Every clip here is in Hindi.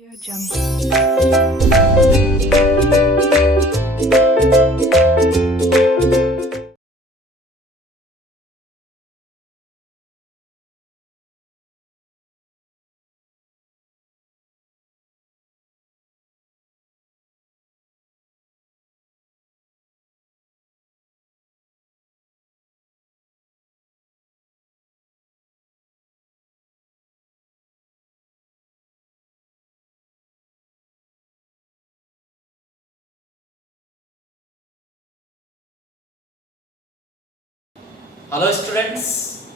Audio Jungle. Hello students,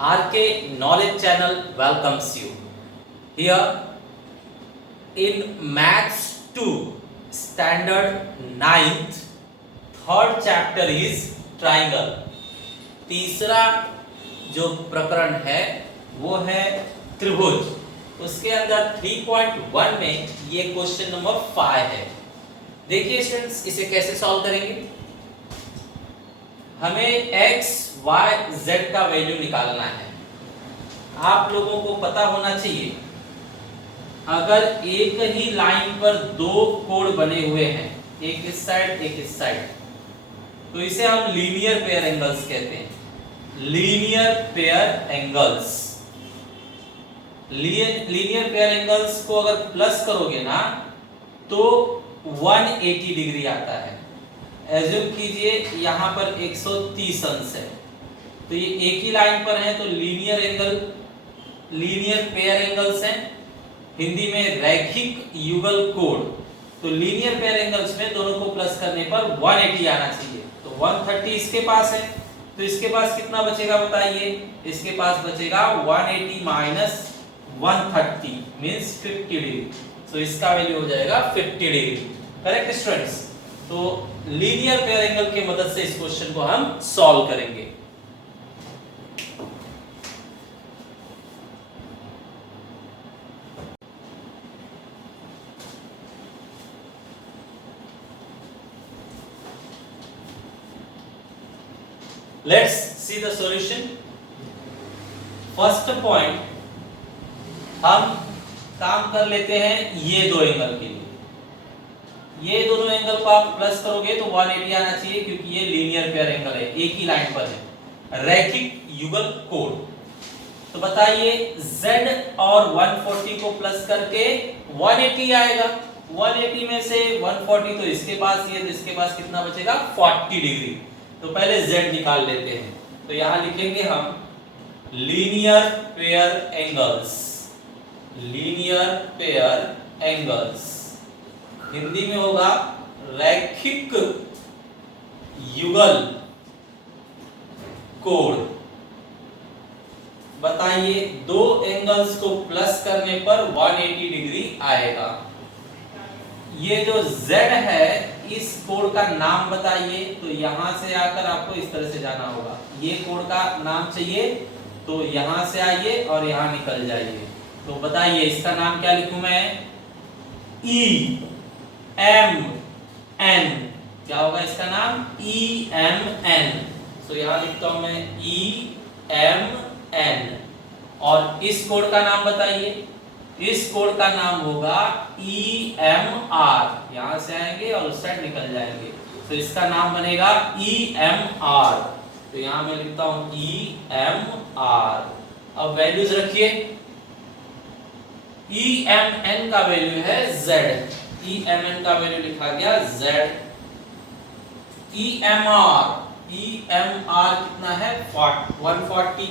RK Knowledge Channel welcomes you. Here in Maths 2 Standard 9th, third chapter is Triangle. तीसरा जो प्रकरण है वो है त्रिभुज। उसके अंदर 3.1 में ये क्वेश्चन नंबर 5 है। देखिए स्टूडेंट्स, इसे कैसे सॉल्व करेंगे। हमें x, y, z का वैल्यू निकालना है। आप लोगों को पता होना चाहिए, अगर एक ही लाइन पर दो कोण बने हुए हैं, एक इस साइड एक इस साइड, तो इसे हम लीनियर पेयर एंगल्स कहते हैं। Linear pair angles, linear pair angles को अगर प्लस करोगे ना तो 180 डिग्री आता है। एज्यूम कीजिए यहाँ पर 130 अंश है, तो ये एक ही लाइन पर है, तो linear angle, linear pair angles हैं। हिंदी में रैखिक युगल कोण। तो लीनियर पेयर एंगल्स में दोनों को प्लस करने पर 180 आना चाहिए। तो 130 इसके पास है, तो इसके पास कितना बचेगा बताइए। इसके पास बचेगा 180 माइनस 130 मींस 50 डिग्री। तो इसका वैल्यू हो जाएगा 50 डिग्री। Correct students. तो लीनियर पेयर एंगल की मदद से इस क्वेश्चन को हम सॉल्व करेंगे। Let's see the solution. First point, हम काम कर लेते हैं ये दो एंगल के लिए। ये दोनों एंगल को आप प्लस करोगे तो 180 आना चाहिए, क्योंकि ये लीनियर पेयर एंगल है, एक ही लाइन पर है, रैखिक युगल कोण। तो बताइए z और 140 को प्लस करके 180 आएगा। 180 में से 140 तो इसके पास, ये इसके पास कितना बचेगा 40 डिग्री। तो पहले z निकाल लेते हैं। तो यहां लिखेंगे हम linear pair angles, linear pair angles, Hindi में होगा रैखिक युगल कोण। बताइए दो एंगल्स को प्लस करने पर 180 डिग्री आएगा। ये जो z है, इस कोण का नाम बताइए। तो यहां से आकर आपको इस तरह से जाना होगा। ये कोण का नाम चाहिए, तो यहां से आइए और यहां निकल जाइए। तो बताइए इसका नाम क्या लिखूं मैं। ई एम एन, क्या होगा इसका नाम ई एम एन। तो यहां लिखता हूं मैं ई एम एन। और इस कोण का नाम बताइए। इस कोण का नाम होगा ई एम आर। यहां से आएंगे और उस साइड निकल जाएंगे, तो इसका नाम बनेगा ई एम आर। तो यहां मैं लिखता हूं ई एम आर। अब वैल्यूज रखिए। ई एम एन का वैल्यू है z, ई एम एन का वैल्यू लिखा गया z। ई एम आर कितना है 140,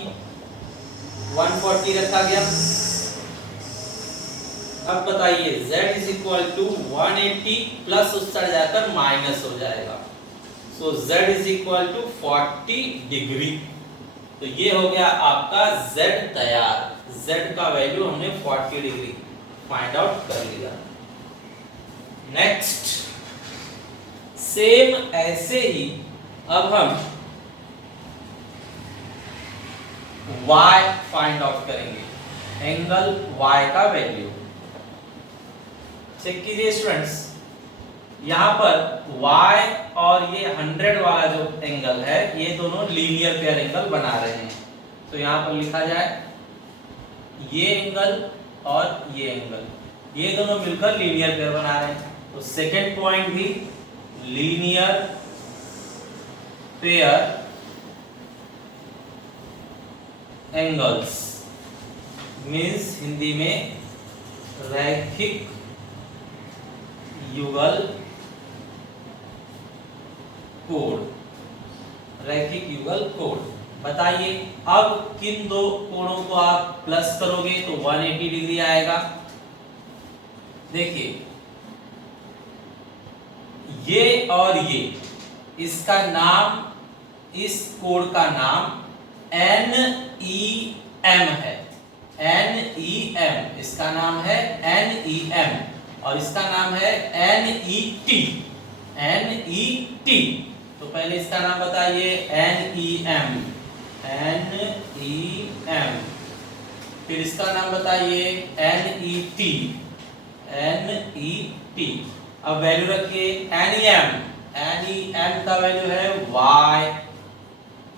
140 रखा गया। अब बताइए z is equal to 180 plus उस साइड जाकर माइनस हो जाएगा। So z is equal to 40 degree. तो ये हो गया आपका z तैयार। z का वैल्यू हमने 40 डिग्री फाइंड आउट कर लिया। नेक्स्ट, सेम ऐसे ही अब हम y फाइंड आउट करेंगे, एंगल y का वैल्यू। चेक कीजिए स्टूडेंट्स, यहां पर y और ये 100 वाला जो एंगल है, ये दोनों लीनियर पेयर एंगल बना रहे हैं। तो यहां पर लिखा जाए ये एंगल और ये एंगल, ये दोनों मिलकर लीनियर पेयर बना रहे हैं। तो सेकंड पॉइंट भी linear pair angles means Hindi में रैखिक युगल कोण, रैखिक युगल कोण। बताइए अब किन दो कोणों को आप प्लस करोगे तो 180 डिग्री आएगा। देखिए ये और ये, इसका नाम, इस कोण का नाम NEM है। NEM इसका नाम है NEM और इसका नाम है NET। NET तो पहले इसका नाम बताइए NEM। NEM फिर इसका नाम बताइए NET। NET अब वैल्यू रखिए NEM। NEM का वैल्यू है y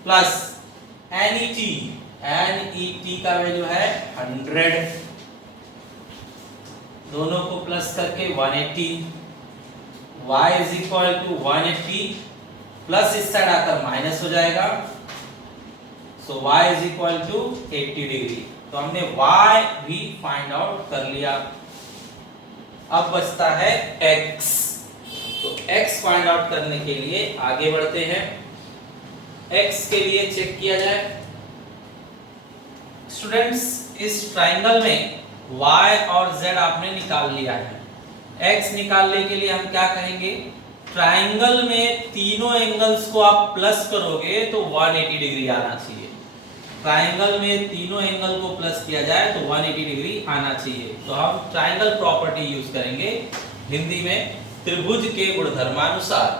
प्लस NET। NET का वैल्यू है 100। दोनों को प्लस करके 180। y is equal to 180 plus इस साइड आकर माइनस हो जाएगा। So y is equal to 80 degree. तो हमने y भी फाइंड आउट कर लिया। अब बचता है x। तो x फाइंड आउट करने के लिए आगे बढ़ते हैं। x के लिए चेक किया जाए। स्टूडेंट्स इस ट्राइंगल में y और z आपने निकाल लिया है। x निकालने के लिए हम क्या कहेंगे, ट्राइंगल में तीनों एंगल्स को आप प्लस करोगे तो 180 डिग्री आना चाहिए। ट्राइंगल में तीनों एंगल को प्लस किया जाए तो 180 डिग्री आना चाहिए। तो हम ट्राइंगल प्रॉपर्टी यूज करेंगे हिंदी में त्रिभुज के गुणधर्मानुसार।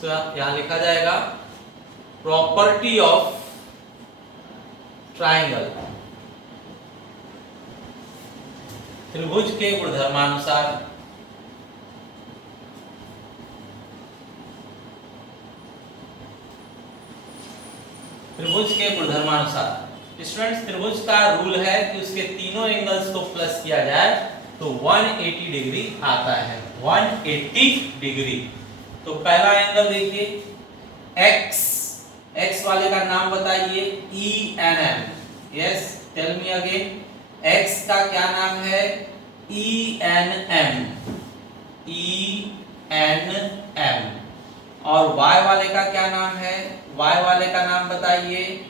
तो यहां लिखा जाएगा प्रॉपर्टी ऑफ ट्राइंगल, त्रिभुज के गुणधर्मानुसार। त्रिभुज के गुणधर्मानुसार स्टूडेंट्स त्रिभुज का रूल है कि उसके तीनों एंगल्स को प्लस किया जाए तो 180 डिग्री आता है। 180 डिग्री। तो पहला एंगल देखिए x, x वाले का नाम बताइए ENM। Yes tell me again, x का क्या नाम है ENM। ENM। और y वाले का क्या नाम है, y वाले का नाम बताइए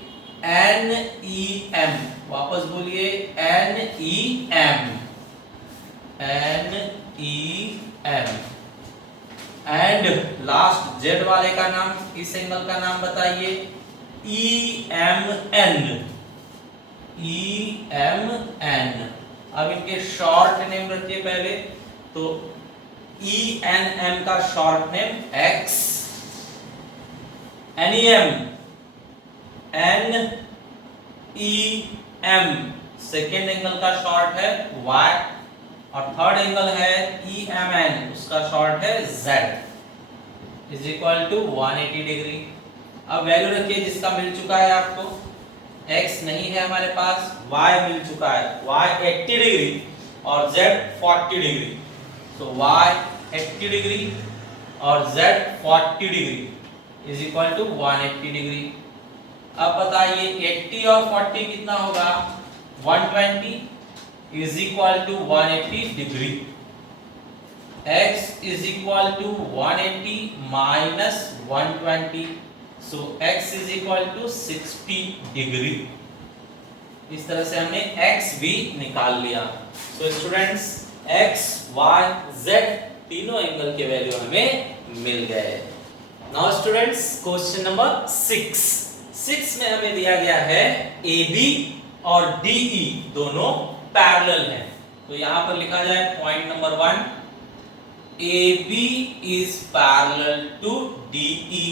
NEM। वापस बोलिए NEM। NEM। And last z वाले का नाम, इस एंगल का नाम बताइए EMN। EMN। अब इनके शॉर्ट नेम रखिए पहले। तो ENM का short name x, NEM NEM second angle का शॉर्ट है y और थर्ड एंगल है EMN, उसका शॉर्ट है z is equal to 180 degree. अब वैल्यू रखिए जिसका मिल चुका है आपको। x नहीं है हमारे पास, y मिल चुका है, y 80 डिग्री और z 40 डिग्री। तो y 80 डिग्री और z 40 degree is equal to 180 degree. अब बताइए 80 और 40 कितना होगा, 120 is equal to 180 degree. x is equal to 180 minus 120, so x is equal to 60 degree. इस तरह से हमने x भी निकाल लिया। So students x, y, z तीनों एंगल के वैल्यू हमें मिल गए। नाउ स्टूडेंट्स क्वेश्चन नंबर 6 में हमें दिया गया है AB और DE दोनों पैरेलल हैं। तो यहां पर लिखा जाए point number 1, AB is parallel to DE।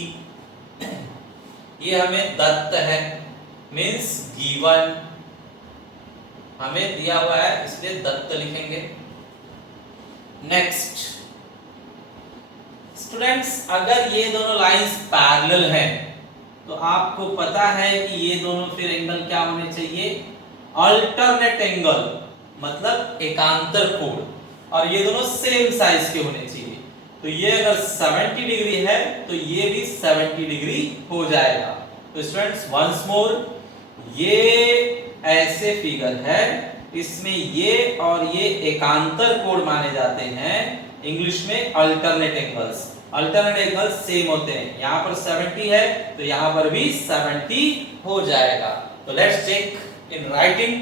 ये हमें दत्त है, मींस गिवन, हमें दिया हुआ है इसलिए दत्त लिखेंगे। नेक्स्ट स्टूडेंट्स अगर ये दोनों लाइंस पैरेलल हैं तो आपको पता है कि ये दोनों फिर एंगल क्या होने चाहिए, अल्टरनेट एंगल, मतलब एकांतर कोण। और ये दोनों सेम साइज के होने चाहिए। तो ये अगर 70 डिग्री है तो ये भी 70 डिग्री हो जाएगा। तो स्टूडेंट्स वंस मोर, ये ऐसे फिगर है, इसमें ये और ये एकांतर कोण माने जाते हैं, इंग्लिश में alternate angles. Alternate angle same होते हैं, यहां पर 70 है तो यहां पर भी 70 हो जाएगा। तो let's check in writing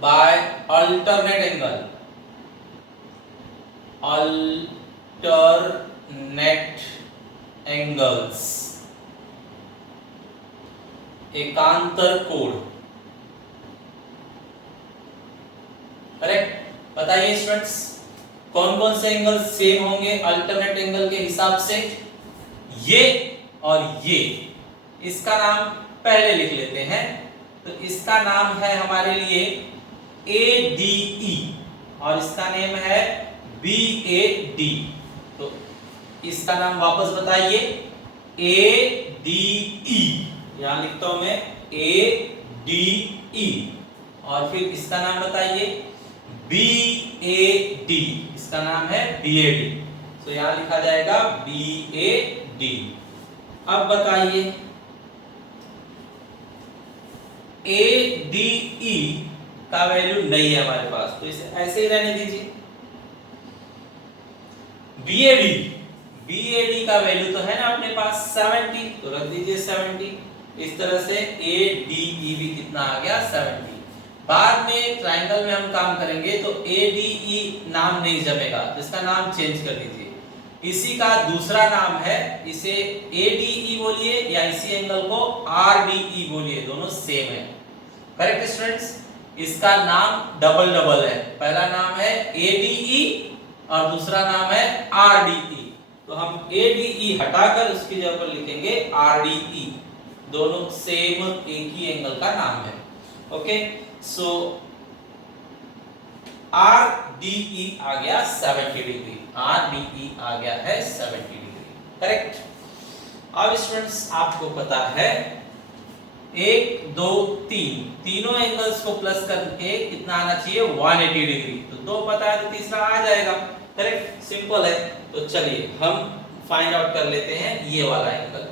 by alternate angle, alternate angles, एकांतर कोण। करेक्ट? बताइए स्टूडेंट्स, कौन कौन से एंगल सेम होंगे अल्टरनेट एंगल के हिसाब से? ये और ये। इसका नाम पहले लिख लेते हैं। तो इसका नाम है हमारे लिए ADE और इसका नेम है BAD। तो इसका नाम वापस बताइए, ADE, यहां लिखता हूं मैं ADE, और फिर इसका नाम बताइए BAD, इसका नाम है BAD। तो यहां लिखा जाएगा BAD। अब बताइए ADE का वैल्यू नहीं है हमारे पास, तो इसे ऐसे ही रहने दीजिए। BAD का वैल्यू तो है ना अपने पास 70, तो रख दीजिए 70। इस तरह से ADE भी कितना आ गया 70। बाद में ट्रायंगल में हम काम करेंगे तो ADE नाम नहीं जमेगा, तो इसका नाम चेंज कर दीजिए। इसी का दूसरा नाम है, इसे ADE बोलिए या इसी एंगल को RDE बोलिए, दोनों सेम है। Correct students? इसका नाम डबल डबल है, पहला नाम है ADE और दूसरा नाम है RDE। तो हम ADE हटाकर उसकी जगह पर लिखेंगे RDE, दोनों सेम एक ही एंगल का नाम है। ओके, सो RDE आ गया 70 डिग्री, RDE आ गया है 70 डिग्री। करेक्ट? अब स्टूडेंट्स आपको पता है 1 2 3 तीनों एंगल्स को प्लस करके कितना आना चाहिए 180 डिग्री। तो 2 पता है तो तीसरा आ जाएगा। करेक्ट? सिंपल है। तो चलिए हम फाइंड आउट कर लेते हैं ये वाला एंगल।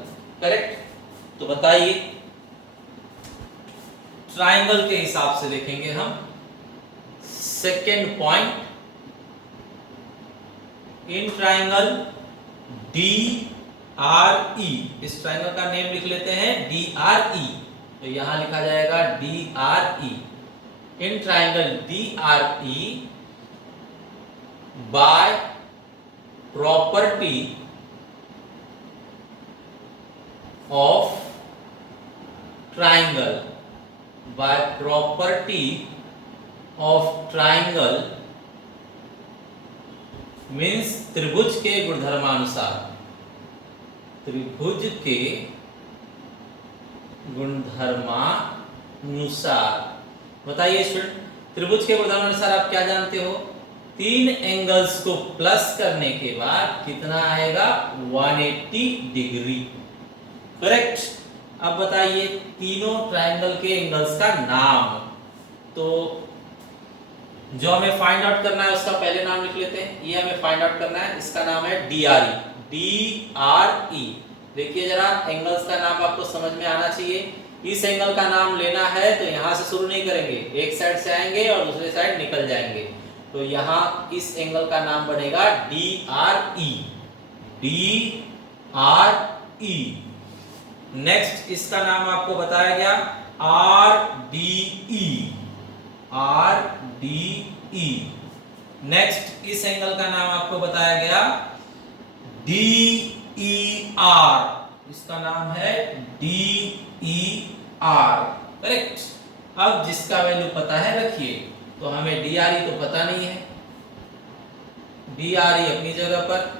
करेक्ट? तो बताइए, ट्रायंगल के हिसाब से देखेंगे हम। Second point, in triangle DRE, इस ट्रायंगल का नेम लिख लेते हैं DRE, तो यहां लिखा जाएगा DRE। In triangle DRE by property of triangle, by property of triangle means त्रिभुज के गुणधर्मानुसार, त्रिभुज के गुणधर्मानुसार। बताइए स्टूडेंट, त्रिभुज के गुणधर्मानुसार आप क्या जानते हो? 3 एंगल्स को प्लस करने के बाद कितना आएगा 180 डिग्री। करेक्ट? अब बताइए तीनों ट्रायंगल के एंगल्स का नाम। तो जो हमें फाइंड आउट करना है उसका पहले नाम लिख लेते हैं। ये हमें फाइंड आउट करना है, इसका नाम है DRE, DRE। देखिए जरा, एंगल्स का नाम आपको समझ में आना चाहिए। इस एंगल का नाम लेना है तो यहां से शुरू नहीं करेंगे, एक साइड से आएंगे और दूसरे साइड निकल जाएंगे। तो यहां इस एंगल का नाम बनेगा DRE, DRE। नेक्स्ट इसका नाम आपको बताया गया RDE, RDE। नेक्स्ट इस एंगल का नाम आपको बताया गया DER, इसका नाम है DER। करेक्ट? अब जिसका वैल्यू पता है रखिए, तो हमें DRE तो पता नहीं है, DRE अपनी जगह पर।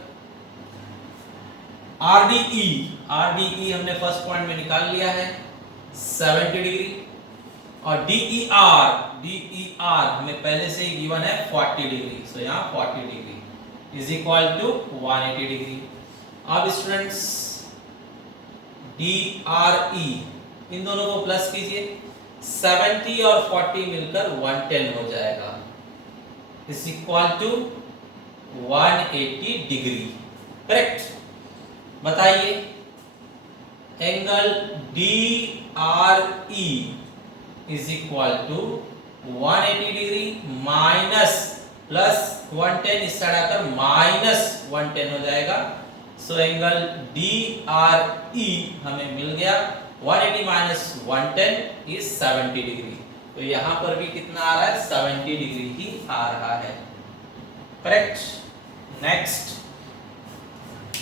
RDE, RDE हमने फर्स्ट पॉइंट में निकाल लिया है 70 डिग्री, और DER, DER हमें पहले से ही गिवन है 40 डिग्री। सो यहाँ 40 degree is equal to 180 degree. अब स्टूडेंट्स DRE इन दोनों को प्लस कीजिए, 70 और 40 मिलकर 110 हो जाएगा। Is equal to 180 degree. Correct. बताइए angle DRE is equal to 180 degree minus plus 110, इस साइड आकर माइनस 110 हो जाएगा। सो एंगल DRE हमें मिल गया 180 माइनस 110 इज 70 डिग्री। तो यहां पर भी कितना आ रहा है, 70 डिग्री ही आ रहा है। Correct. Next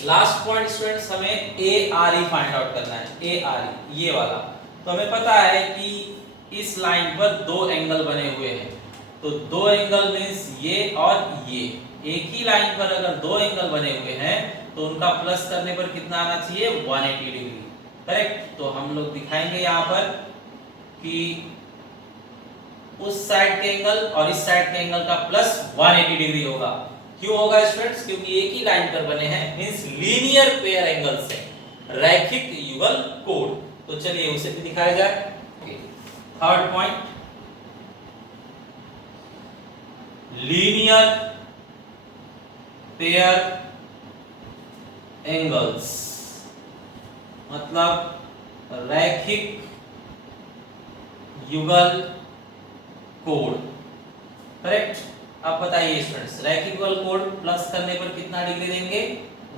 last point students, हमें ARE फाइंड आउट करना है। ARE ये वाला, तो हमें पता है कि इस लाइन पर दो एंगल बने हुए हैं, तो दो एंगल मींस ये और ये, एक ही लाइन पर अगर दो एंगल बने हुए हैं तो उनका प्लस करने पर कितना आना चाहिए, 180 डिग्री। करेक्ट। तो हम लोग दिखाएंगे यहां पर कि उस साइड के एंगल और इस साइड के एंगल का प्लस 180 डिग्री होगा। क्यों होगा स्टूडेंट्स, क्योंकि एक ही लाइन पर बने हैं, मींस लीनियर पेयर एंगल्स है, रैखिक युगल कोण। तो चलिए उसे भी दिखाया जाए। Third point, linear pair angles मतलब रैखिक युगल कोण। करेक्ट। अब बताइए स्टूडेंट्स, रैखिक युगल कोण प्लस करने पर कितना डिग्री देंगे,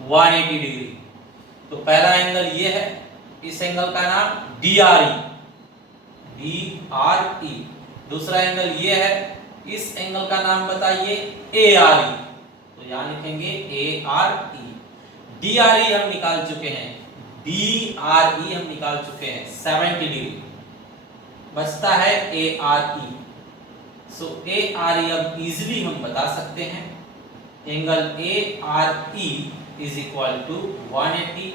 180 डिग्री। तो पहला एंगल ये है, इस एंगल का नाम DRE। दूसरा एंगल ये है, इस एंगल का नाम बताइए ARE। तो यहां लिखेंगे ARE। DRE हम निकाल चुके हैं, DRE हम निकाल चुके हैं 70 डिग्री, बचता है ARE। सो ARE अब इजीली हम बता सकते हैं, angle ARE is equal to 180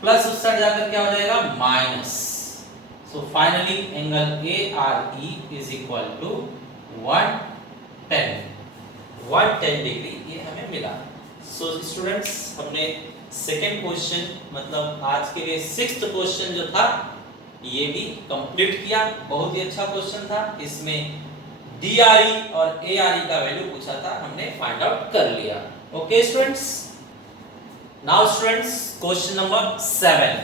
plus उस साइड जाकर क्या हो जाएगा, minus. So finally angle ARE is equal to 110 degree ये हमें मिला। सो स्टूडेंट्स, हमने सेकेंड क्वेश्चन मतलब आज के लिए 6th क्वेश्चन जो था ये भी कंप्लीट किया। बहुत ही अच्छा क्वेश्चन था, इसमें DRE और ARE का वैल्यू पूछा था, हमने फाइंड आउट कर लिया। Okay students. Now students question number 7।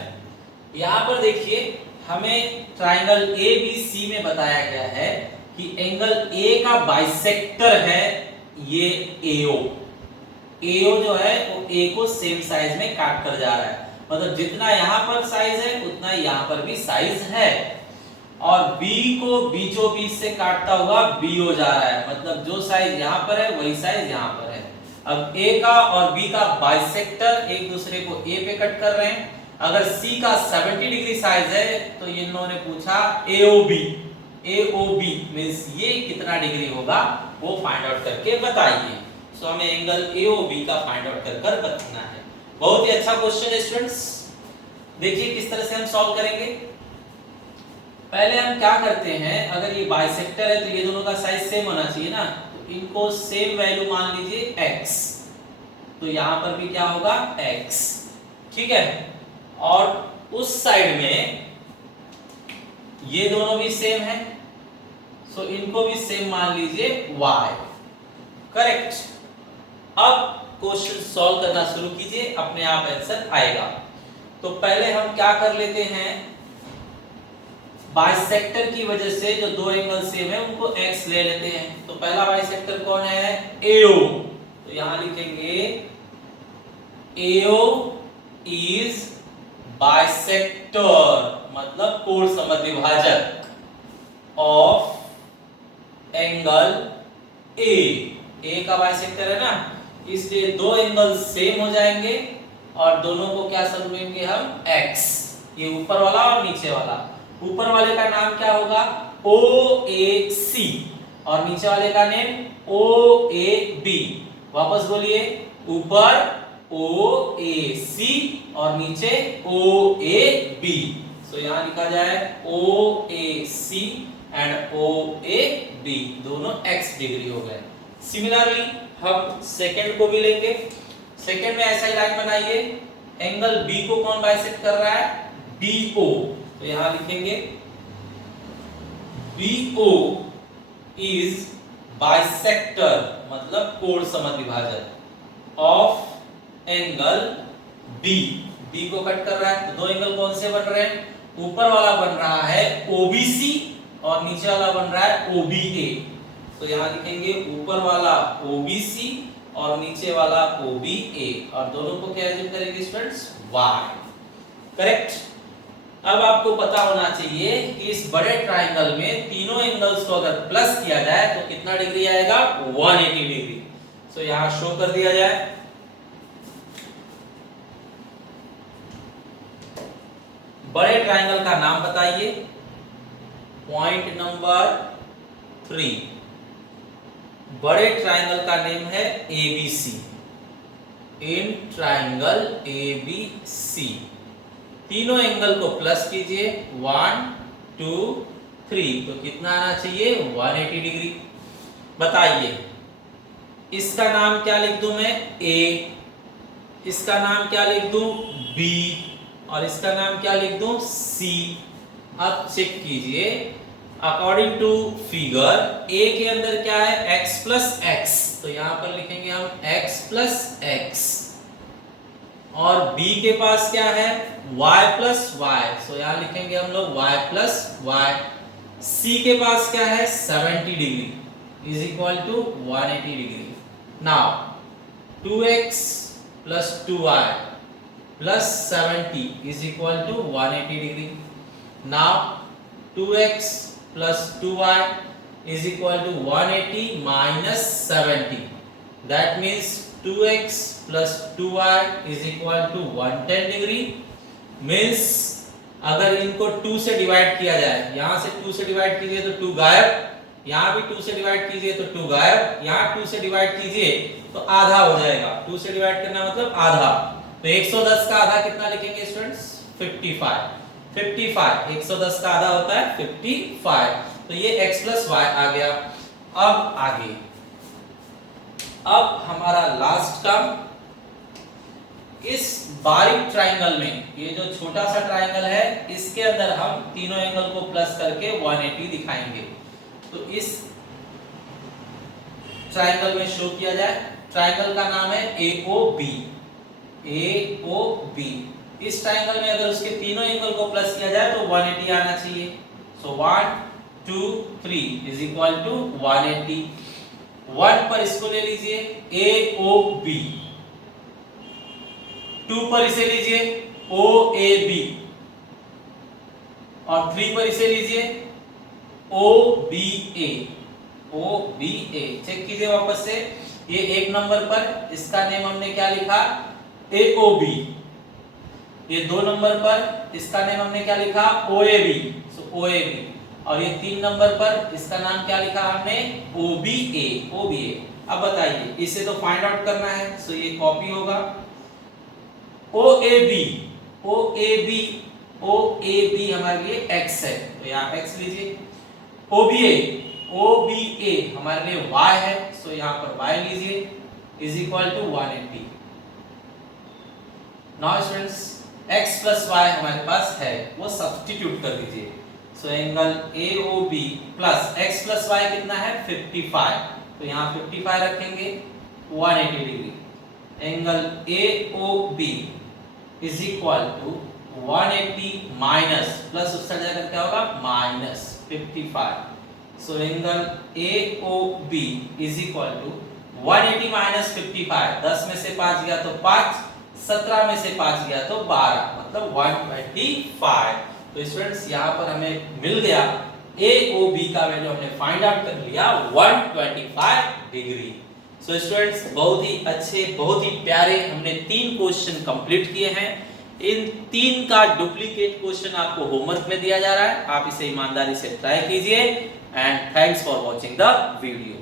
यहाँ पर देखिए हमें ट्राइंगल ABC में बताया गया है कि एंगल A का बाइसेक्टर है ये AO। AO जो है वो A को सेम साइज में काट कर जा रहा है, मतलब जितना यहाँ पर साइज है उतना यहाँ पर भी साइज है, और B को बीचों बीच से काटता हुआ BO जा रहा है, मतलब जो साइज यहाँ पर है वही साइज यहाँ पर है। अब A का और B का बाइसेक्टर एक दूसरे को A पे कट कर रहे हैं। अगर C का 70 डिग्री साइज है तो इन लोगों ने पूछा AOB मींस ये कितना डिग्री होगा वो फाइंड आउट करके बताइए। सो हमें एंगल AOB का फाइंड आउट कर बताना है। बहुत ही अच्छा क्वेश्चन है स्टूडेंट्स, देखिए किस तरह से हम सॉल्व करेंगे। पहले हम क्या करते हैं, अगर ये बाइसेक्टर है तो ये दोनों का साइज सेम होना चाहिए ना, तो इनको सेम वैल्यू मान लीजिए x, तो यहां पर भी क्या होगा x। ठीक है। और उस साइड में ये दोनों भी सेम है, सो इनको भी सेम मान लीजिए y। करेक्ट। अब क्वेश्चन सॉल्व करना शुरू कीजिए, अपने आप आंसर आएगा। तो पहले हम क्या कर लेते हैं, बाइसेक्टर की वजह से जो दो एंगल सेम है उनको x ले लेते हैं। तो पहला बाइसेक्टर कौन है, AO। तो यहां लिखेंगे AO इज बाइसेक्टर मतलब कोण समद्विभाजक ऑफ एंगल A। A का बाइसेक्टर है ना, इसलिए दो एंगल सेम हो जाएंगे और दोनों को क्या समझेंगे हम x, ये ऊपर वाला और नीचे वाला। ऊपर वाले का नाम क्या होगा, OAC, और नीचे वाले का नेम OAB। वापस बोलिए, ऊपर OAC और नीचे OAB। सो यहां लिखा जाए OAC एंड OAB, दोनों x डिग्री हो गए। सिमिलरली हम सेकंड को भी लेंगे। सेकंड में ऐसा ही लाइन बनाइए, एंगल B को कौन बाइसेक्ट कर रहा है, BO। तो यहां लिखेंगे BO इज बाइसेक्टर मतलब कोण समद्विभाजक ऑफ एंगल बी, बी को कट कर रहा है। तो दो एंगल कौन से बन रहे हैं? ऊपर वाला बन रहा है OBC और नीचे वाला बन रहा है OBA। तो यहां लिखेंगे ऊपर वाला OBC और नीचे वाला OBA और दोनों को क्या एज्यूम करेंगे स्टूडेंट्स? Y। करेक्ट। अब आपको पता होना चाहिए कि इस बड़े ट्राइंगल में तीनों एंगल्स को अगर प्लस किया जाए तो कितना डिग्री आएगा? 180 डिग्री। सो यहां शो कर दिया जाए। बड़े ट्राइंगल का नाम बताइए। पॉइंट नंबर 3, बड़े ट्राइंगल का नेम है ABC। इन ट्राइंगल ABC तीनों एंगल को प्लस कीजिए 1 2 3 तो कितना आना चाहिए? 180 डिग्री। बताइए इसका नाम क्या लिख दूं मैं? A, इसका नाम क्या लिख दूं? B और इसका नाम क्या लिख दूं? C। अब चेक कीजिए अकॉर्डिंग टू फिगर A के अंदर क्या है? x प्लस x, तो यहां पर लिखेंगे हम x प्लस x और B के पास क्या है? y प्लस y, सो यहां लिखेंगे हम लोग y प्लस y। C के पास क्या है? 70 degree is equal to 180 degree. Now 2x plus 2y plus 70 is equal to 180 degree. Now 2x plus 2y is equal to 180 minus 70. That means 2x plus 2y is equal to 110 degree. Means अगर इनको 2 से डिवाइड किया जाए, यहां से 2 से डिवाइड कीजिए तो 2 गायब, यहां भी 2 से डिवाइड कीजिए तो 2 गायब, यहां 2 से डिवाइड कीजिए तो आधा हो जाएगा। 2 से डिवाइड करना मतलब आधा। तो 110 का आधा कितना लिखेंगे स्टूडेंट्स? 55। 55 110 का आधा होता है 55। तो ये x प्लस y आ गया। अब आगे, अब हमारा लास्ट काम, इस बारीक ट्राइंगल में, ये जो छोटा सा ट्राइंगल है इसके अंदर हम तीनों एंगल को प्लस करके 180 दिखाएंगे। तो इस ट्राइंगल में शो किया जाए। ट्राइंगल का नाम है AOB। AOB इस ट्राइंगल में अगर उसके तीनों एंगल को प्लस किया जाए तो 180 आना चाहिए। सो 1 2 3 इज इक्वल टू 180। 1 पर इसको ले लीजिए AOB, 2 पर इसे लीजिए OAB और 3 पर इसे लीजिए OBA। OBA चेक कीजिए वापस से। ये 1 नंबर पर इसका नेम हमने क्या लिखा? AOB। ये 2 नंबर पर इसका नेम हमने क्या लिखा? OAB। सो OAB। और ये 3 नंबर पर इसका नाम क्या लिखा हमने? OBA। OBA। अब बताइए इसे तो फाइंड आउट करना है, सो ये कॉपी होगा। OAB, OAB, OAB हमारे लिए x है तो यहाँ x लीजिए। OBA, OBA हमारे लिए y है, सो यहाँ पर y लीजिए is equal to 180। Now students x plus y हमारे पास है, वो सब्स्टिट्यूट कर दीजिए। So angle AOB plus x plus y कितना है? 55। तो यहाँ 55 रखेंगे 180 degree. Angle AOB is equal to 180 minus plus उस साइड जाकर क्या होगा? Minus 55। So angle AOB is equal to 180 minus 55, 10 में से 5 गया तो 5, 17 में से 5 गया तो 12, मतलब 125। तो स्टूडेंट्स यहाँ पर हमें मिल गया AOB का वैल्यू हमने फाइंड आउट कर लिया 125 डिग्री। सो स्टूडेंट्स बहुत ही अच्छे, बहुत ही प्यारे हमने 3 क्वेश्चन कंप्लीट किए हैं। इन 3 का डुप्लीकेट क्वेश्चन आपको होमवर्क में दिया जा रहा है, आप इसे ईमानदारी से ट्राई कीजिए and thanks for watching the video.